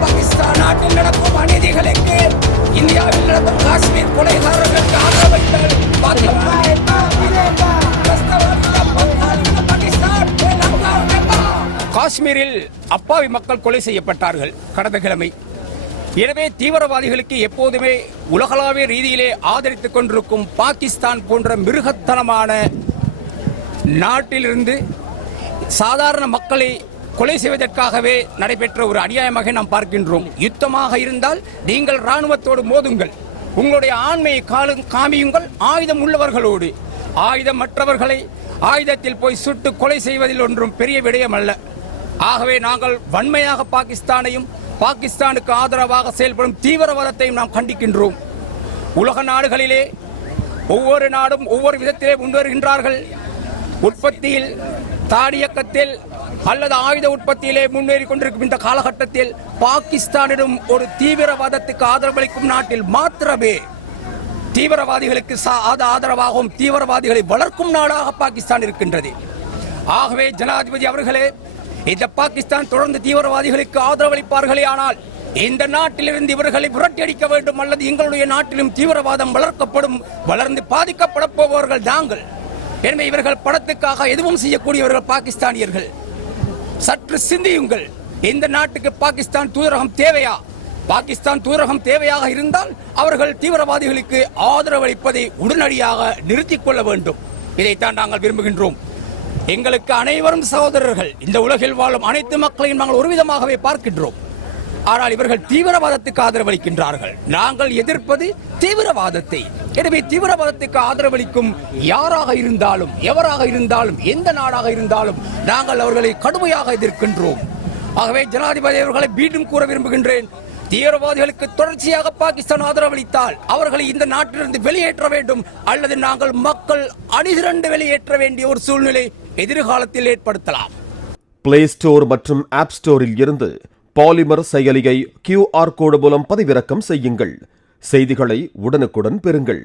பாகிஸ்தான் நாட்டில் நடக்கும் அநீதிகளுக்கு இந்தியாவில் நடக்கும் காஷ்மீர் கொலைகாரர்களுக்கு ஆதரவளித்தல் காஷ்மீரில் அப்பாவி மக்கள் கொலை செய்யப்பட்டார்கள் கடந்த கிழமை. எனவே தீவிரவாதிகளுக்கு எப்போதுமே உலகளாவிய ரீதியிலே ஆதரித்துக் கொண்டிருக்கும் பாகிஸ்தான் போன்ற மிருகத்தனமான நாட்டிலிருந்து சாதாரண மக்களை கொலை செய்வதற்காகவே நடைபெற்ற ஒரு அநியாயமாக நாம் பார்க்கின்றோம். யுத்தமாக இருந்தால் நீங்கள் இராணுவத்தோடு மோதுங்கள், உங்களுடைய ஆண்மையை காமியுங்கள் ஆயுதம் உள்ளவர்களோடு. ஆயுதமற்றவர்களை ஆயுதத்தில் போய் சுட்டு கொலை செய்வதில் ஒன்றும் பெரிய விடயம் அல்ல. ஆகவே நாங்கள் வன்மையாக பாகிஸ்தானையும் பாகிஸ்தானுக்கு ஆதரவாக செயல்படும் தீவிரவாதத்தையும் நாம் கண்டிக்கின்றோம். உலக நாடுகளிலே ஒவ்வொரு நாடும் ஒவ்வொரு விதத்திலே முன்வருகின்றார்கள். உற்பத்தியில், தானியக்கத்தில் அல்லது ஆயுத உற்பத்தியிலே முன்னேறி கொண்டிருக்கும் இந்த காலகட்டத்தில் பாகிஸ்தானிடம் ஒரு தீவிரவாதத்துக்கு ஆதரவளிக்கும் நாட்டில் மாத்திரமே தீவிரவாதிகளுக்கு ஆதரவாகவும் தீவிரவாதிகளை வளர்க்கும் நாடாக பாகிஸ்தான் இருக்கின்றது. ஆகவே ஜனாதிபதி அவர்களே, இந்த பாகிஸ்தான் தொடர்ந்து தீவிரவாதிகளுக்கு ஆதரவளிப்பார்களே ஆனால் இந்த நாட்டிலிருந்து இவர்களை விரட்டியடிக்க வேண்டும், அல்லது எங்களுடைய நாட்டிலும் தீவிரவாதம் வளர்க்கப்படும், வளர்ந்து பாதிக்கப்பட போபவர்கள் நாங்கள். எனவே இவர்கள் படத்துக்காக எதுவும் செய்யக்கூடியவர்கள் பாகிஸ்தானியர்கள். சற்று சிந்தியுங்கள். இந்த நாட்டுக்கு பாகிஸ்தான் தூதரகம் தேவையா? பாகிஸ்தான் தூதரகம் தேவையாக இருந்தால் அவர்கள் தீவிரவாதிகளுக்கு ஆதரவளிப்பதை உடனடியாக நிறுத்திக் கொள்ள வேண்டும். இதைத்தான் நாங்கள் விரும்புகின்றோம். எங்களுக்கு அனைவரும் சகோதரர்கள். இந்த உலகில் வாழும் அனைத்து மக்களையும் நாங்கள் ஒரு விதமாகவே பார்க்கின்றோம். ஆனால் இவர்கள் தீவிரவாதத்துக்கு ஆதரவளிக்கின்றார்கள். நாங்கள் எதிர்ப்பது தீவிரவாதத்தை. எனவே தீவிரவாதத்துக்கு ஆதரவளிக்கும் யாராக இருந்தாலும், எவராக இருந்தாலும், எந்த நாடாக இருந்தாலும் நாங்கள் அவர்களை கடுமையாக எதிர்க்கின்றோம். ஆகவே ஜனாதிபதி அவர்களை மீண்டும் கூற விரும்புகின்றேன், தீவிரவாதிகளுக்கு தொடர்ச்சியாக பாகிஸ்தான் ஆதரவளித்தால் அவர்களை இந்த நாட்டிலிருந்து வெளியேற்ற வேண்டும், அல்லது நாங்கள் மக்கள் அணிதிரண்டு வெளியேற்ற வேண்டிய ஒரு சூழ்நிலை எதிர்காலத்தில் ஏற்படுத்தலாம். பிளே ஸ்டோர் மற்றும் ஆப் ஸ்டோரில் இருந்து பாலிமர் செயலியை QR கோடு மூலம் பதிவிறக்கம் செய்யுங்கள். செய்திகளை உடனுக்குடன் பெறுங்கள்.